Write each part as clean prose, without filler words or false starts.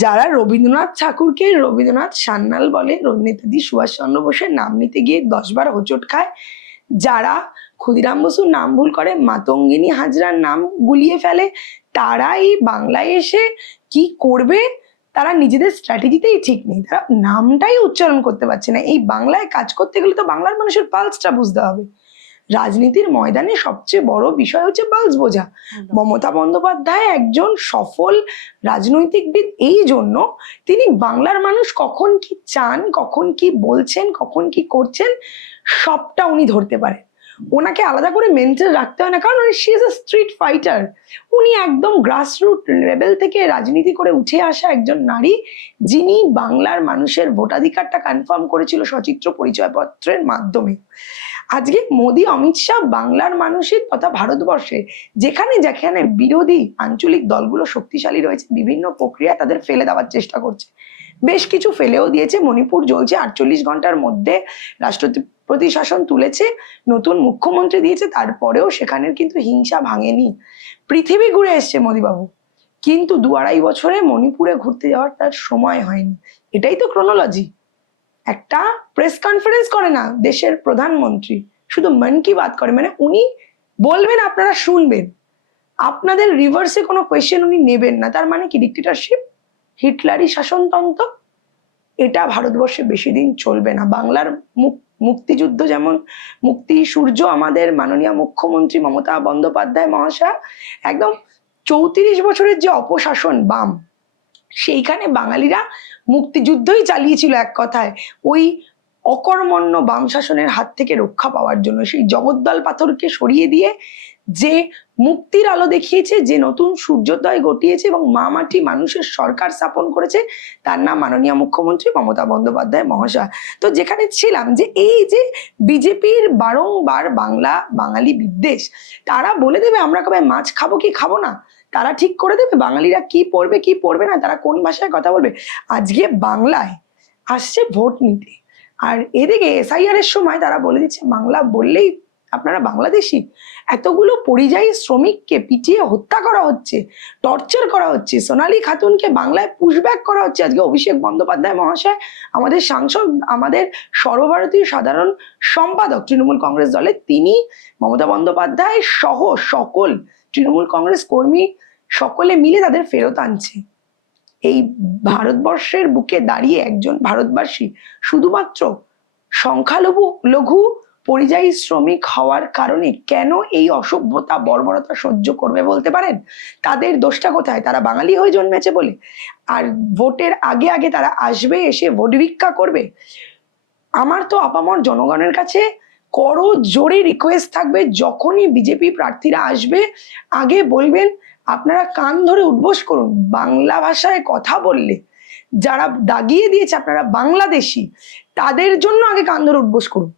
যারা রবীন্দ্রনাথ ঠাকুরকে রবীন্দ্রনাথ সান্যাল বলে, নেতাজি সুভাষচন্দ্র বোসের নাম নিতে গিয়ে 10 বার হোঁচট খায়, যারা ক্ষুদিরাম বসুর নাম ভুল করে মাতঙ্গিনী হাজরার নাম গুলিয়ে ফেলে, তারা এই বাংলায় এসে কি করবে তারা নিজেদের স্ট্র্যাটেজিতেই ঠিক নেই, তারা নামটাই উচ্চারণ করতে পারছে না। এই বাংলায় কাজ করতে গেলে তো বাংলার মানুষের পালসটা বুঝতে হবে। রাজনীতির ময়দানে সবচেয়ে বড় বিষয় হচ্ছে পালস বোঝা। মমতা বন্দ্যোপাধ্যায় একজন সফল রাজনৈতিকবিদ এই জন্য, তিনি বাংলার মানুষ কখন কি চান, কখন কি বলছেন, কখন কি করছেন সবটা উনি ধরতে পারেন। ওনাকে আলাদা করে মেন্টাল রাখতে হয় না, কারণ she is a street fighter. উনি একদম গ্রাসরুট লেভেল থেকে রাজনীতি করে উঠে আসা একজন নারী, যিনি বাংলার মানুষের ভোটাধিকারটা কনফার্ম করেছিল সচিত্র পরিচয়পত্রের মাধ্যমে। আজকে মোদী অমিত শাহ বাংলার মানুষের তথা ভারতবর্ষে যেখানে যেখানে বিরোধী আঞ্চলিক দলগুলো শক্তিশালী রয়েছে, বিভিন্ন প্রক্রিয়া তাদের ফেলে দেওয়ার চেষ্টা করছে। বেশ কিছু ফেলেও দিয়েছে। মণিপুর জ্বলছে, 48 ঘন্টার মধ্যে রাষ্ট্রপতি শাসন তুলেছে, নতুন মুখ্যমন্ত্রী দিয়েছে, তারপরেও সেখানের কিন্তু হিংসা ভাঙেনি। পৃথিবী ঘুরে এসছে মোদীবাবু, কিন্তু 2-2.5 বছরে মণিপুরে ঘুরতে যাওয়ার তার সময় হয়নি। এটাই তো ক্রোনোলজি। একটা প্রেস কনফারেন্স করে না দেশের প্রধানমন্ত্রী, শুধু মন কি বাত করে, মানে উনি বলবেন আপনারা শুনবেন, আপনাদের রিভার্সে কোনো কোয়েশ্চেন উনি নেবেন না। তার মানে কি ডিক্টেটরশিপ, হিটলারি শাসনতন্ত্র? এটা ভারতবর্ষে বেশি দিন চলবে না। বাংলার মুক্তিযুদ্ধ যেমন মুক্তি সূর্য আমাদের মাননীয় মুখ্যমন্ত্রী মমতা বন্দ্যোপাধ্যায় মহাশয়, একদম 34 বছরের যে অপশাসন বাম, সেইখানে বাঙালিরা মুক্তিযুদ্ধই চালিয়েছিল এক কথায় ওই অকর্মণ্য বাম শাসনের হাত থেকে রক্ষা পাওয়ার জন্য। সেই জগদ্দল পাথরকে সরিয়ে দিয়ে যে মুক্তির আলো দেখিয়েছে, যে নতুন সূর্যোদয় ঘটিয়েছে এবং মা মাটি মানুষের সরকার স্থাপন করেছে, তার নাম মাননীয় মুখ্যমন্ত্রী মমতা বন্দ্যোপাধ্যায় মহাশয়। তো যেখানে ছিলাম যে এই যে বিজেপির বারংবার বাংলা বাঙালি বিদ্বেষ, তারা বলে দেবে আমরা কবে মাছ খাবো কি খাবো না, তারা ঠিক করে দেবে বাঙালিরা কি পড়বে কি পড়বে না, তারা কোন ভাষায় কথা বলবে। আজকে বাংলায় আসছে ভোট নিতে, আর এদিকে এসআইআর এর সময় তারা বলে দিচ্ছে বাংলা বললেই আপনারা বাংলাদেশি। এতগুলো পরিযায়ী শ্রমিককে পিটিয়ে হত্যা করা হচ্ছে, টর্চার করা হচ্ছে, সোনালী খাতুনকে বাংলায় পুশব্যাক করা হচ্ছে। আজকে অভিষেক বন্দ্যোপাধ্যায় মহাশয়, আমাদের সাংসদ, আমাদের সর্বভারতীয় সাধারণ সম্পাদক তৃণমূল কংগ্রেস দলের, তিনি মমতা বন্দ্যোপাধ্যায় সহ সকল তৃণমূল কংগ্রেস কর্মী সকলে মিলে তাদের ফেরত আনছে। এই ভারতবর্ষের বুকে দাঁড়িয়ে একজন ভারতবাসী শুধুমাত্র সংখ্যালঘু পরিযায়ী শ্রমিক হওয়ার কারণে কেন এই অসভ্যতা বর্বরতা সহ্য করবে বলতে পারেন? তাদের দোষটা কোথায়? তারা বাঙালি হয়ে জন্মেছে বলে। আর ভোটের আগে আগে তারা আসবে, এসে ভোট ভিক্ষা করবে। আমার তো আপামর জনগণের কাছে করো জোরে রিকোয়েস্ট থাকবে, যখনই বিজেপি প্রার্থীরা আসবে আগে বলবেন আপনারা কান ধরে উঠবোস করুন। বাংলা ভাষায় কথা বললে যারা দাগিয়ে দিয়েছে আপনারা বাংলাদেশি, তাদের জন্য আগে কান ধরে উঠবোস করুন,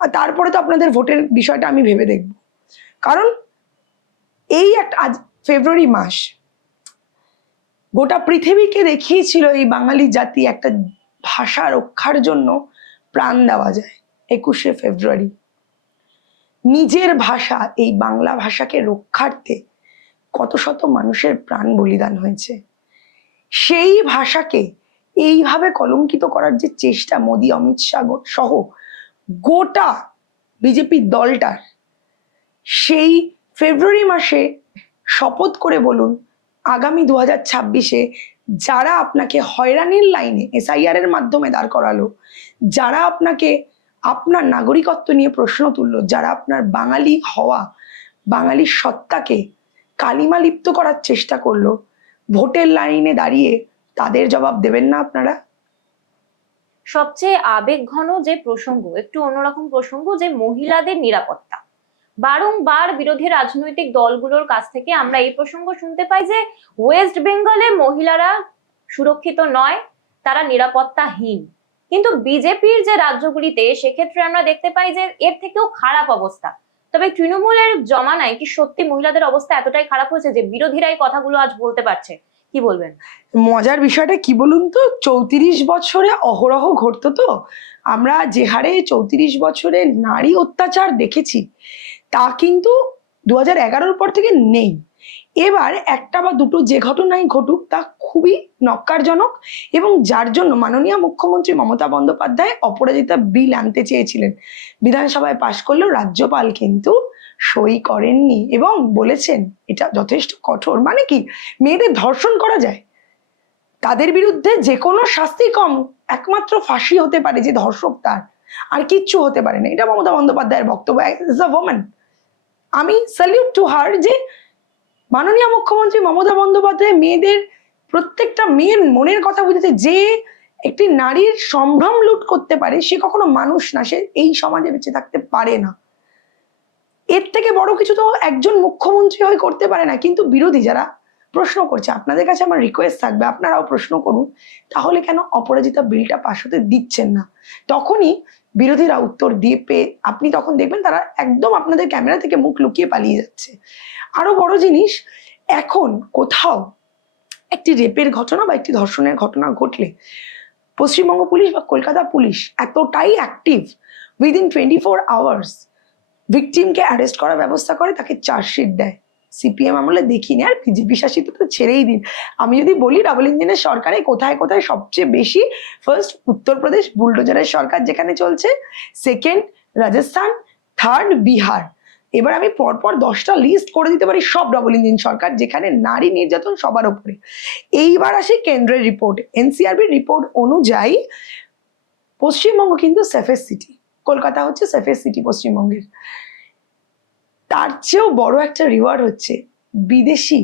আর তারপরে তো আপনাদের ভোটের বিষয়টা আমি ভেবে দেখব। কারণ এই একটা আজ ফেব্রুয়ারি মাস গোটা পৃথিবীকে দেখিয়েছিল এই বাঙালি জাতি একটা ভাষা রক্ষার জন্য প্রাণ দেওয়া যায়। 21শে ফেব্রুয়ারি নিজের ভাষা, এই বাংলা ভাষাকে রক্ষার্থে কত শত মানুষের প্রাণ বলিদান হয়েছে। সেই ভাষাকে এইভাবে কলঙ্কিত করার যে চেষ্টা মোদী অমিত শাহ সহ গোটা বিজেপি দলটার, সেই ফেব্রুয়ারি মাসে শপথ করে বলুন আগামী 2026-এ যারা আপনাকে হয়রানির লাইনে এসআইআর এর মাধ্যমে দাঁড় করালো, যারা আপনাকে আপনার নাগরিকত্ব নিয়ে প্রশ্ন তুললো, যারা আপনার বাঙালি হওয়া, বাঙালির সত্তাকে কালিমা লিপ্ত করার চেষ্টা করলো, ভোটের লাইনে দাঁড়িয়ে তাদের জবাব দেবেন না আপনারা? সবচেয়ে আবেগঘন যে প্রসঙ্গ, একটু অন্যরকম প্রসঙ্গ, যে মহিলাদের নিরাপত্তা। বারংবার বিরোধী রাজনৈতিক দলগুলোর কাছ থেকে আমরা এই প্রসঙ্গ শুনতে পাই যে ওয়েস্ট বেঙ্গলে মহিলারা সুরক্ষিত নয়, তারা নিরাপত্তাহীন। কিন্তু বিজেপির যে রাজ্যগুলিতে সেক্ষেত্রে আমরা দেখতে পাই যে এর থেকেও খারাপ অবস্থা। তবে তৃণমূলের জমানায় কি সত্যি মহিলাদের অবস্থা এতটাই খারাপ হয়েছে যে বিরোধীরা এই কথাগুলো আজ বলতে পারছে? কি বলবেন? মজার বিষয়টা কি বলুন তো, 34 বছরে অহরহ ঘটতো। তো আমরা যে হারে 34 বছরে নারী অত্যাচার দেখেছি তা কিন্তু 2011-র পর থেকে নেই। এবার একটা বা দুটো যে ঘটনাই ঘটুক তা খুবই নক্কারজনক এবং যার জন্য মাননীয় মুখ্যমন্ত্রী মমতা বন্দ্যোপাধ্যায় অপরাজিতা বিল আনতে চেয়েছিলেন। বিধানসভায় পাশ করলেও রাজ্যপাল কিন্তু সই করেননি এবং বলেছেন এটা যথেষ্ট কঠোর। মানে কি, মেয়েদের ধর্ষণ করা যায়, তাদের বিরুদ্ধে যে কোনো শাস্তি কম, একমাত্র ফাঁসি হতে পারে যে ধর্ষক তার, আর কিচ্ছু হতে পারে না। এটা মমতা বন্দ্যোপাধ্যায়ের বক্তব্য এজ আ ওম্যান। আমি স্যালিউট টু হার যে মাননীয় মুখ্যমন্ত্রী মমতা বন্দ্যোপাধ্যায় মেয়েদের, প্রত্যেকটা মেয়ের মনের কথা বুঝেছে। যে একটি নারীর সম্ভ্রম লুট করতে পারে সে কখনো মানুষ না, সে এই সমাজে বেঁচে থাকতে পারে না। এর থেকে বড় কিছু তো একজন মুখ্যমন্ত্রী হয়ে করতে পারে না। কিন্তু বিরোধী যারা প্রশ্ন করছে, আপনাদের কাছে আমার রিকোয়েস্ট থাকবে আপনারাও প্রশ্ন করুন, তাহলে কেন অপরাজিতা বিলটা পাশ হতে দিচ্ছেন না? তখনই বিরোধীরা উত্তর দিয়ে পেয়ে আপনি তখন দেখবেন তারা একদম আপনাদের ক্যামেরা থেকে মুখ লুকিয়ে পালিয়ে যাচ্ছে। আরো বড় জিনিস, এখন কোথাও একটি রেপের ঘটনা বা একটি ধর্ষণের ঘটনা ঘটলে পশ্চিমবঙ্গ পুলিশ বা কলকাতা পুলিশ এতটাই অ্যাক্টিভ, উইদিন 24 আওয়ার্স ভিকটিমকে অ্যারেস্ট করার ব্যবস্থা করে, তাকে চার্জশিট দেয়। সিপিএম আমলে দেখিনি, আর বিজেপি শাসিত তো ছেড়েই দিন। আমি যদি বলি ডাবল ইঞ্জিনের সরকারে কোথায় কোথায় সবচেয়ে বেশি, ফার্স্ট উত্তরপ্রদেশ বুলডোজারের সরকার যেখানে চলছে, সেকেন্ড রাজস্থান, থার্ড বিহার। এবার আমি পরপর 10টা লিস্ট করে দিতে পারি সব ডাবল ইঞ্জিন সরকার যেখানে নারী নির্যাতন সবার উপরে। এইবার আসে কেন্দ্রের রিপোর্ট, এনসিআরবির রিপোর্ট অনুযায়ী পশ্চিমবঙ্গ কিন্তু সেফেস্ট সিটি, কলকাতা হচ্ছে সেফেস্ট সিটি পশ্চিমবঙ্গের। তার চেয়েও বড় একটা রিওয়ার্ড হচ্ছে বিদেশি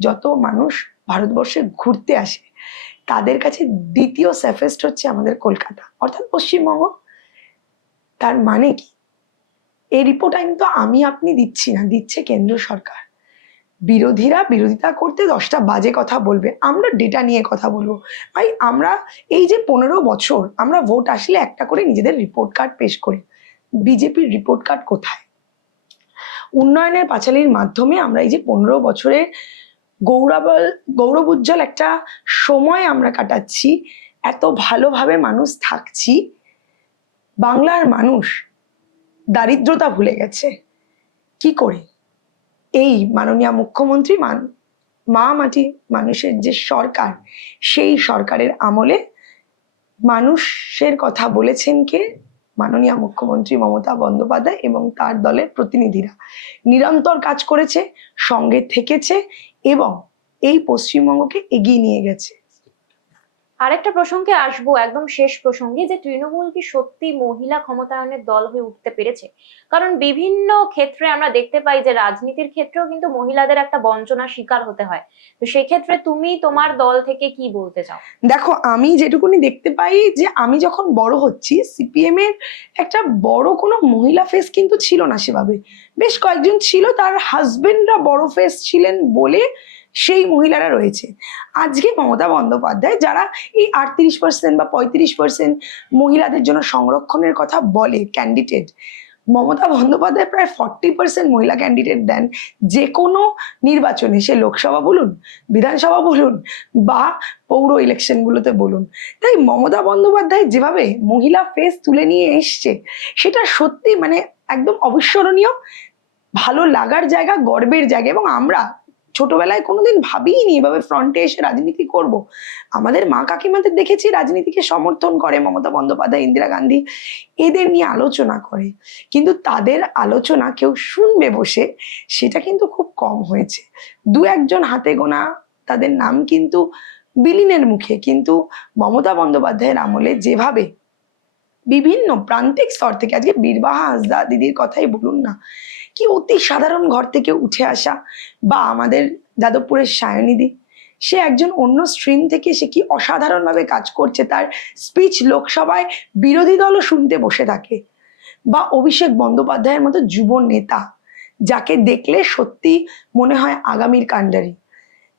যত মানুষ ভারতবর্ষে ঘুরতে আসে তাদের কাছে দ্বিতীয় সেফেস্ট হচ্ছে আমাদের কলকাতা, অর্থাৎ পশ্চিমবঙ্গ। তার মানে কি, এই রিপোর্ট কিন্তু আমি আপনি দিচ্ছি না, দিচ্ছে কেন্দ্র সরকার। বিরোধীরা বিরোধিতা করতে 10টা বাজে কথা বলবে, আমরা ডেটা নিয়ে কথা বলবো। ভাই আমরা এই যে 15 বছর আমরা ভোট আসলে একটা করে নিজেদের রিপোর্ট কার্ড পেশ করি, বিজেপির রিপোর্ট কার্ড কোথায়? উন্নয়নের পাঁচালীর মাধ্যমে আমরা এই যে 15 বছরের গৌরব উজ্জ্বল একটা সময় আমরা কাটাচ্ছি, এত ভালোভাবে মানুষ থাকছি, বাংলার মানুষ দারিদ্রতা ভুলে গেছে। কি করে? এই মাননীয় মুখ্যমন্ত্রী মা মাটি মানুষের যে সরকার, সেই সরকারের আমলে মানুষের কথা বলেছেন কে? মাননীয় মুখ্যমন্ত্রী মমতা বন্দ্যোপাধ্যায় এবং তার দলের প্রতিনিধিরা নিরন্তর কাজ করেছে, সঙ্গে থেকেছে এবং এই পশ্চিমবঙ্গকে এগিয়ে নিয়ে গেছে। আরেকটা প্রসঙ্গে আসবো, একদম শেষ প্রসঙ্গে, যে তৃণমূল কি সত্যি মহিলা ক্ষমতায়নের দল হয়ে উঠতে পেরেছে? কারণ বিভিন্ন ক্ষেত্রে আমরা দেখতে পাই যে রাজনীতির ক্ষেত্রেও কিন্তু মহিলাদের একটা বঞ্চনার শিকার হতে হয়। তো সেক্ষেত্রে তুমি তোমার দল থেকে কি বলতে চাও? দেখো, আমি যেটুকুনি দেখতে পাই যে আমি যখন বড় হচ্ছি, সিপিএম এর একটা বড় কোনো মহিলা ফেস কিন্তু ছিল না সেভাবে। বেশ কয়েকজন ছিল, তার হাজবেন্ডরা বড় ফেস ছিলেন বলে সেই মহিলারা রয়েছে। আজকে মমতা বন্দ্যোপাধ্যায় যারা এই 38% বা 35% মহিলাদের জন্য সংরক্ষণের কথা বলে ক্যান্ডিডেট, মমতা বন্দ্যোপাধ্যায় প্রায় 40% মহিলা ক্যান্ডিডেট দেন যে কোনো নির্বাচনে, সে লোকসভা বলুন, বিধানসভা বলুন বা পৌর ইলেকশনগুলোতে বলুন। তাই মমতা বন্দ্যোপাধ্যায় যেভাবে মহিলা ফেস তুলে নিয়ে এসছে সেটা সত্যি মানে একদম অবিস্মরণীয়, ভালো লাগার জায়গা, গর্বের জায়গা। এবং আমরা ছোটবেলায় কোনোদিন ভাবিনি এভাবে ফ্রন্টে এসে রাজনীতি করব। আমাদের মা কাকিমাদের দেখেছি রাজনীতিকে সমর্থন করে, মমতা বন্দ্যোপাধ্যায়, ইন্দিরা গান্ধী এদের নিয়ে আলোচনা করে, কিন্তু তাদের আলোচনা কেউ শুনবে বসে সেটা কিন্তু খুব কম হয়েছে। দু একজন হাতে গোনা তাদের নাম কিন্তু বিলীনের মুখে। কিন্তু মমতা বন্দ্যোপাধ্যায়ের আমলে যেভাবে বিভিন্ন প্রান্তিক স্তর থেকে, আজকে বীরবাহা হাসদা দিদির কথাই বলুন না, কি অতি সাধারণ ঘর থেকে উঠে আসা, বা আমাদের যাদবপুরের সায়নিধি, সে একজন অন্য স্ট্রিম থেকে সে কি অসাধারণভাবে কাজ করছে, তার স্পিচ লোকসভায় বিরোধী দলও শুনতে বসে থাকে। বা অভিষেক বন্দ্যোপাধ্যায়ের মতো যুব নেতা যাকে দেখলে সত্যি মনে হয় আগামীর কাণ্ডারি।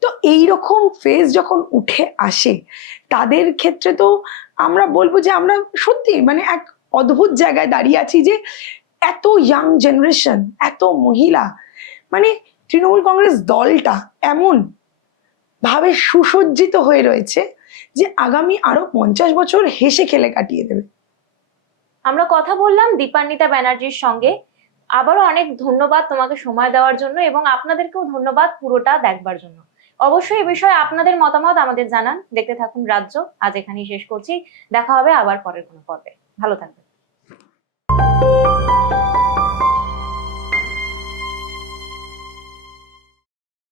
তো এইরকম ফেজ যখন উঠে আসে তাদের ক্ষেত্রে তো আমরা বলবো যে আমরা সত্যি মানে এক অদ্ভুত জায়গায় দাঁড়িয়ে আছি যে এত ইয়াং জেনারেশন, এত মহিলা, মানে তৃণমূল কংগ্রেস দলটা এমন ভাবে সুসজ্জিত হয়ে রয়েছে যে আগামী আরো 50 বছর হেসে খেলে কাটিয়ে দেবে। আমরা কথা বললাম দীপান্বিতা ব্যানার্জির সঙ্গে। আবারও অনেক ধন্যবাদ তোমাকে সময় দেওয়ার জন্য, এবং আপনাদেরকেও ধন্যবাদ পুরোটা দেখবার জন্য। অবশ্যই এই বিষয়ে আপনাদের মতামত আমাদের জানান। দেখতে থাকুন রাজ্য। আজ এখানেই শেষ করছি, দেখা হবে আবার পরের কোনো পর্বে। ভালো থাকবেন।